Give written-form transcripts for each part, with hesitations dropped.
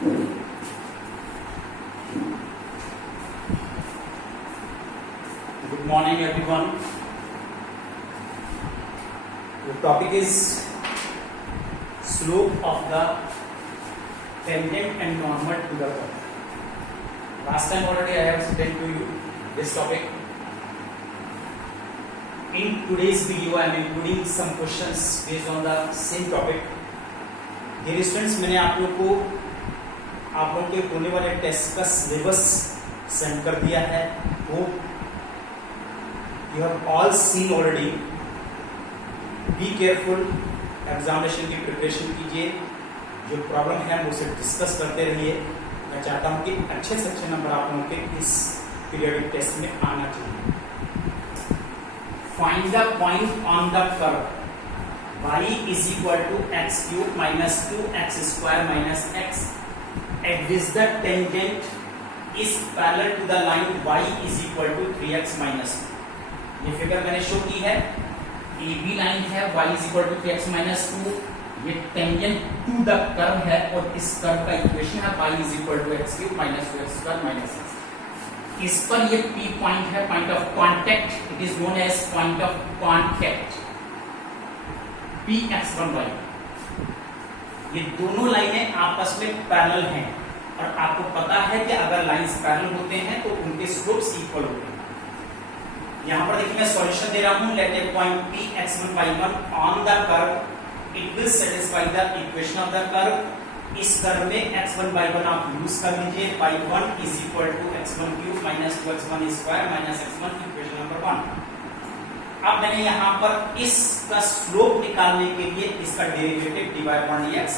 Good morning everyone. The topic is slope of the tangent and normal to the curve. Last time already I have explained to you this topic. In today's video I am including some questions based on the same topic. Dear students, मैंने आप लोगों के होने वाले test का syllabus send कर दिया है. वो you have all seen already. Be careful, examination की प्रिपरेशन कीजिए. जो प्रॉब्लम है वो उसे डिस्कस करते रहिए. मैं चाहता हूं कि अच्छे से अच्छे नंबर आप लोगों के इस पीरियडिक टेस्ट में आना चाहिए. Find the point on the curve y is equal to x cube minus 2x square minus x at which the tangent is parallel to the line y is equal to 3x minus 2. ये figure मैंने show की है. AB line है, y is equal to 3x minus 2. ये tangent to the curve है और इस curve का इक्वेशन है y is equal to x cube minus 2x square minus x. इस पर ये P पॉइंट है, point of contact. It is known as point of contact. Px1y. ये दोनों लाइनें आपस में पैरेलल हैं और आपको पता है कि अगर लाइंस पैरेलल होते हैं तो उनके स्लोप्स इक्वल होते हैं. यहां पर देखिए मैं सॉल्यूशन दे रहा हूं. Let a point Px1y1 on the curve. It will satisfy the equation of the curve. इस कर्व में x1y1 आप यूज कर लीजिए. y1 is equal to x1 cube minus 2x1 square minus x1 equation number 1. अब मैंने यहां पर इसका स्लोप निकालने के लिए इसका derivative dy upon dx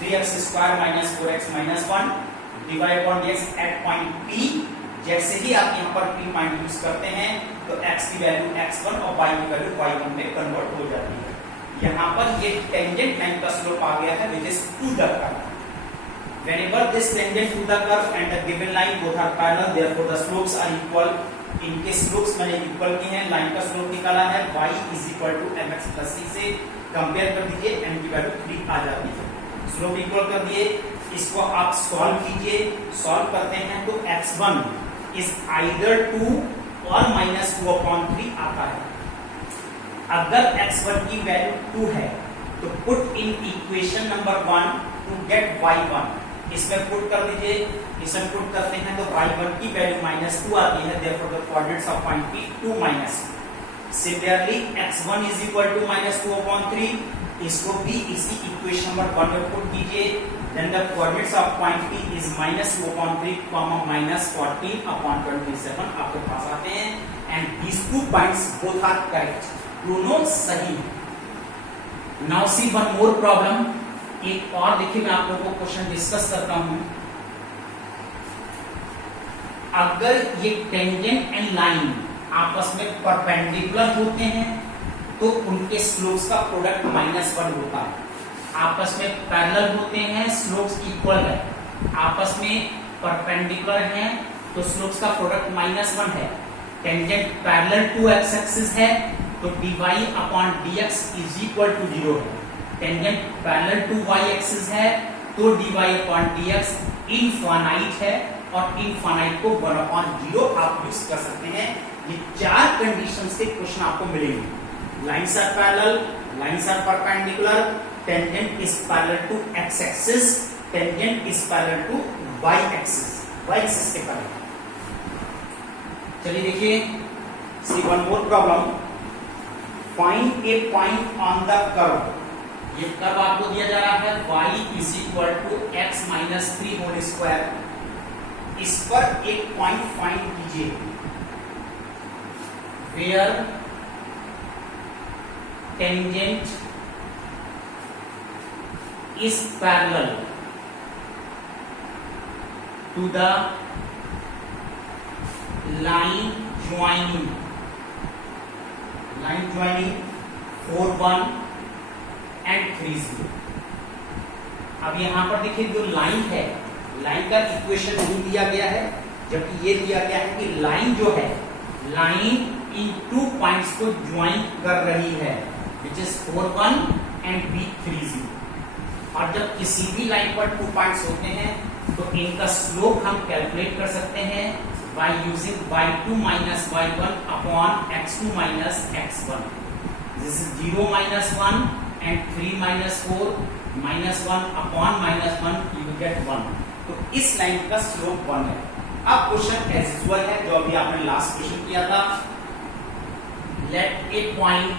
3x square minus 4x minus 1 dy upon dx at point P. जैसे ही आप यहां पर P पॉइंट यूज करते हैं तो x की वैल्यू x1 और y की वैल्यू y1 में कन्वर्ट हो जाती है. यहां पर ये टेंजेंट लाइन का स्लोप आ गया है which is to the curve. Whenever this tangent to the curve and the given line both are parallel, therefore the slopes are equal. इनके स्लोप्स मैंने इक्वल किए हैं. लाइन का स्लोप निकाला है y is equal to mx plus c से compare कर दीजिए. m की वैल्यू 3 आ जाती है. स्लोप इक्वल कर दिए. इसको आप सॉल्व कीजिए. सॉल्व करते हैं तो x1 is either 2 और माइनस 2 अपॉन 3 आता है. अगर x1 की वैल्यू 2 है तो put in equation number 1 to get y1. इसमें पुट कर दीजिए. इसमें पुट करते हैं तो y1 की वैल्यू -2 आती है. Therefore the coordinates of point P 2 -2. Similarly x1 is equal to -2 upon 3. इसको भी इसी इक्वेशन नंबर 1 में पुट कीजिए. Then the coordinates of point P is -2 upon 3 -14 upon 27 आपके पास आते हैं. And these two points both are correct. दोनों सही. Now see one more problem. एक और देखिए मैं आप लोगों को क्वेश्चन डिस्कस करता हूं. अगर ये टेंजेंट एंड लाइन आपस में परपेंडिकुलर होते हैं तो उनके स्लोप्स का प्रोडक्ट -1 होता है. आपस में पैरेलल होते हैं, स्लोप्स इक्वल है. आपस में परपेंडिकुलर हैं तो स्लोप्स का प्रोडक्ट -1 है. Tangent parallel to x axis है तो dy upon dx is equal to 0 है. Tangent parallel to y axis है तो dy अपॉन dx इनफाइनाइट है और इनफाइनाइट को 1 अपॉन 0 आप यूज कर सकते हैं. ये 4 कंडीशंस के क्वेश्चन आपको मिलेंगे. Lines are parallel, lines are perpendicular, tangent is parallel to x axis, tangent is parallel to y axis. y axis के पैरेलल. चलिए देखिए. See one more problem. Find a point on the curve. ये curve आपको दिया जा रहा है y is equal to x minus 3 whole square. इस पर एक पॉइंट फाइंड कीजिए where tangent is parallel to the line joining 4 1 and 3 0. अब यहां पर देखिए जो लाइन है, लाइन का इक्वेशन नहीं दिया गया है, जबकि ये दिया गया है कि लाइन जो है, लाइन इन 2 पॉइंट्स को ज्वाइन कर रही है, विच इज 4 1 एंड B 3 0. और जब किसी भी लाइन पर 2 पॉइंट्स होते हैं तो इनका स्लोप हम कैलकुलेट कर सकते हैं by using y2 minus y1 upon x2 minus x1. This is 0 minus 1 and 3 minus 4 minus 1 upon minus 1 you will get 1. तो इस लाइन का स्लोप 1 है. अब क्वेश्चन एज यूजुअल है जो अभी आपने लास्ट क्वेश्चन किया था. Late a point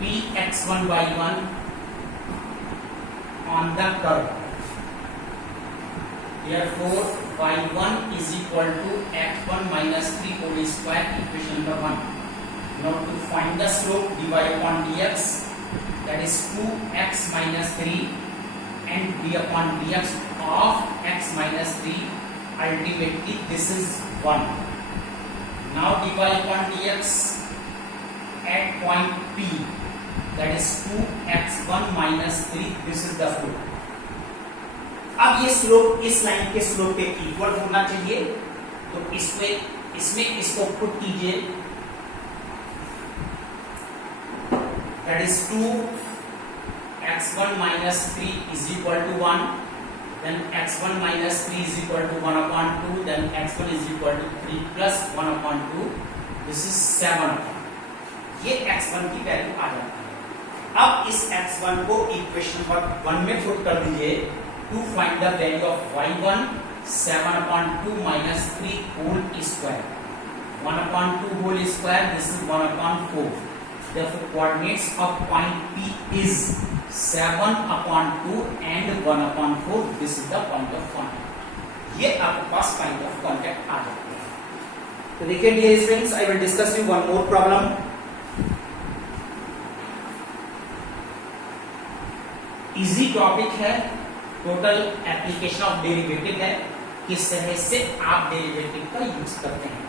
p x1 y1 on the curve. Therefore, y1 is equal to x1 minus 3 whole square, equation number 1. Now to find the slope, dy upon dx, that is 2x minus 3 and d upon dx of x minus 3. Ultimately, this is 1. Now dy upon dx at point P, that is 2x1 minus 3. This is the slope. अब ये slope इस line के slope के equal होना चाहिए. तो इसमें इसको पुट कीजिए. That is 2x1 minus 3 is equal to 1. Then x1 minus 3 is equal to 1 upon 2. Then x1 is equal to 3 plus 1 upon 2. This is 7. ये x1 की वैल्यू आ जाती है. अब इस x1 को इक्वेशन नंबर 1 में पुट कर दीजिए. To find the value of y1, 7 upon 2 minus 3 whole square. 1 upon 2 whole square, this is 1 upon 4. Therefore, coordinates of point P is 7 upon 2 and 1 upon 4. This is the point of contact. ये आपके पास point of contact आ जाता है. तो देखिए dear friends, I will discuss you one more problem. Easy topic है. Total application of derivative है. किस तरह से आप डेरिवेटिव का यूज करते हैं.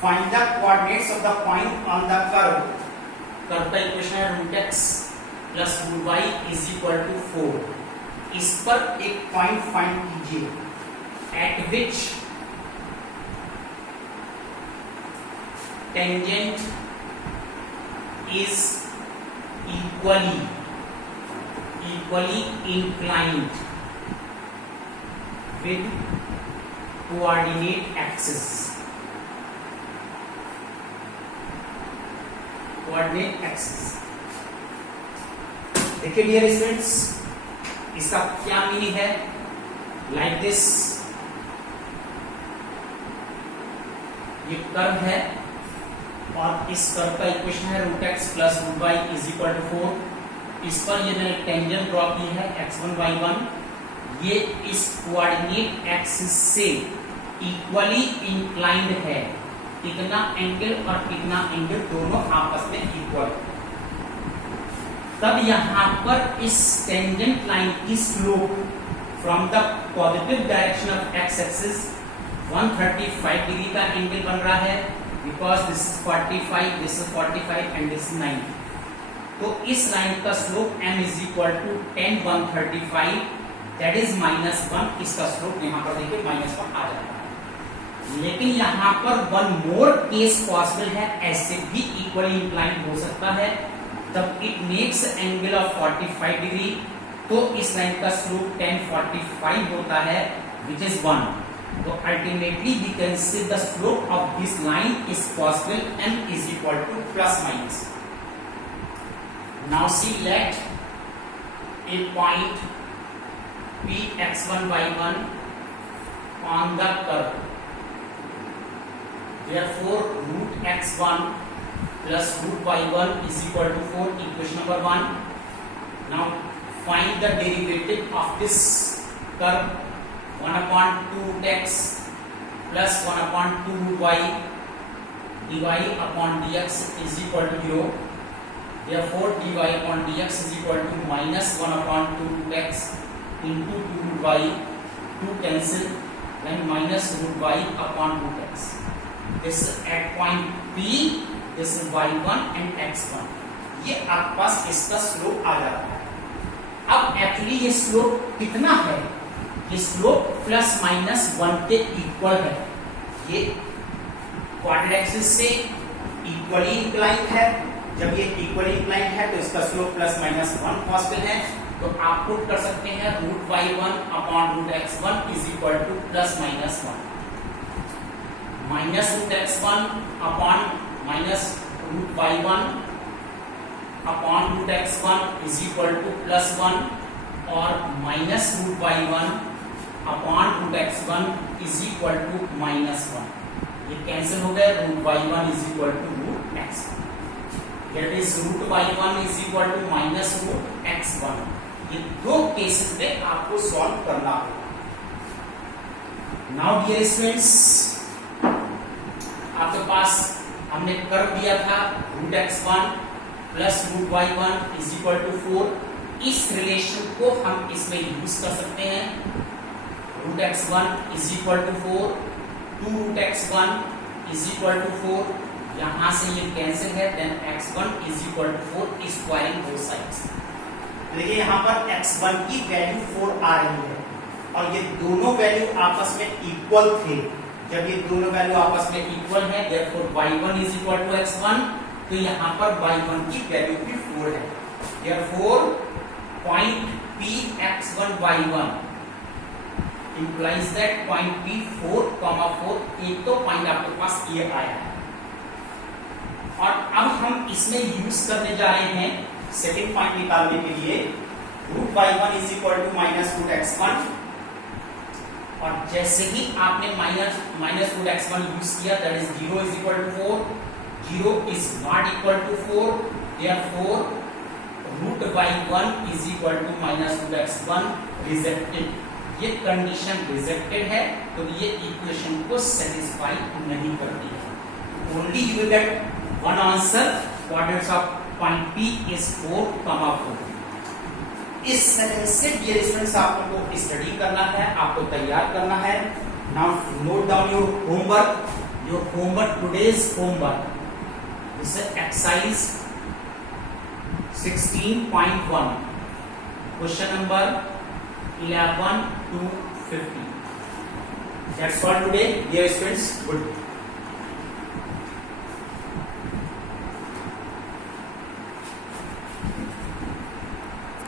Find the coordinates of the point on the curve. Curve का इक्वेशन है root x plus root y is equal to 4. इस पर एक पॉइंट फाइंड कीजिए at which tangent is equally inclined with coordinate axis. देखिए dear students, इसका क्या meaning है. लाइक दिस, ये कर्व है और इस कर्व का इक्वेशन है root x plus root y is equal to 4. इस पर ये मैंने टेंजेंट ड्रॉ की है x1 y1. ये इस कोऑर्डिनेट एक्सिस से इक्वली इंक्लाइंड है. कितना एंगल और कितना एंगल दोनों आपस में इक्वल. तब यहां पर इस टेंजेंट लाइन की slope from the positive direction of x axis 135 degree का एंगल बन रहा है. Because this is 45, this is 45 and this is 90. तो इस लाइन का slope m is equal to 10 135, that is -1. इसका स्लोप यहां पर देखिए -1 आ जाता है. लेकिन यहां पर वन मोर केस पॉसिबल है. ऐसे भी इक्वली इंक्लाइंड हो सकता है. तब it makes angle of 45 degree. तो इस लाइन का स्लोप 1045 होता है विच इज 1. तो ultimately we can say the slope of this line is possible. m is equal to plus minus. Now see, let a point P x1 y1 on the curve. Therefore, root x1 plus root y1 is equal to 4. Equation number 1. Now find the derivative of this curve. 1 upon 2x plus 1 upon 2 root y dy upon dx is equal to 0. Therefore, dy upon dx is equal to minus 1 upon 2x into 2 root y. 2 cancel, then minus root y upon root x. This at point P, this is y1 and x1. ये आपके पास इसका slope आ जाता है. अब actually ये slope कितना है? ये स्लोप प्लस माइनस 1 के इक्वल है. ये क्वाड्रेटिक एक्सिस से इक्वली इंक्लाइंड है. जब ये इक्वली इंक्लाइंड है तो इसका स्लोप प्लस माइनस 1 पास्कल है, तो आप पुट कर सकते हैं root y1 upon root x1 is equal to plus minus 1 minus root x1 upon minus root y1 upon root x1 is equal to plus 1 और minus root y1 upon root x1 is equal to minus 1। ये cancel हो गया, root y1 is equal to root x1। That is root y1 is equal to minus root x1। ये दो cases में आपको solve करना होगा। नाउ डियर स्टूडेंट्स, आपके पास हमने कर दिया था root x1 plus root y1 is equal to 4। इस रिलेशन को हम इसमें यूज कर सकते हैं। Root x1 is equal to 4, 2 root x1 is equal to 4, यहां से ये कैंसिल है, then x1 is equal to 4 squaring both sides. देखिए यहाँ पर x1 की वैल्यू 4 आ रही है और ये दोनों वैल्यू आपस में इक्वल थे। जब ये दोनों वैल्यू आपस में इक्वल है, therefore y1 is equal to x1, तो यहाँ पर y1 की वैल्यू भी 4 है। Therefore point P x1 y1 implies that point P 4,4, एक तो पॉइंट आपके पास ये आया है। और अब हम इसमें यूज करने जा रहे हैं सेकंड पॉइंट निकालने के लिए root y1 is equal to minus root x1, और जैसे ही आपने माइनस रूट x1 यूज किया, that is 0 is equal to 4, 0 is not equal to 4, therefore root y1 is equal to minus root x1 rejected. ये condition rejected है, तो ये equation को सेटिस्फाई नहीं करती है। Only you will get one answer, coordinates of point P is 4,4। इस तरह से डियर स्टूडेंट्स आपको स्टडी करना है, आपको तैयार करना है। Now note down your homework, today's homework, this is exercise 16.1, question number 11 to 50। That's all today, dear students. Good.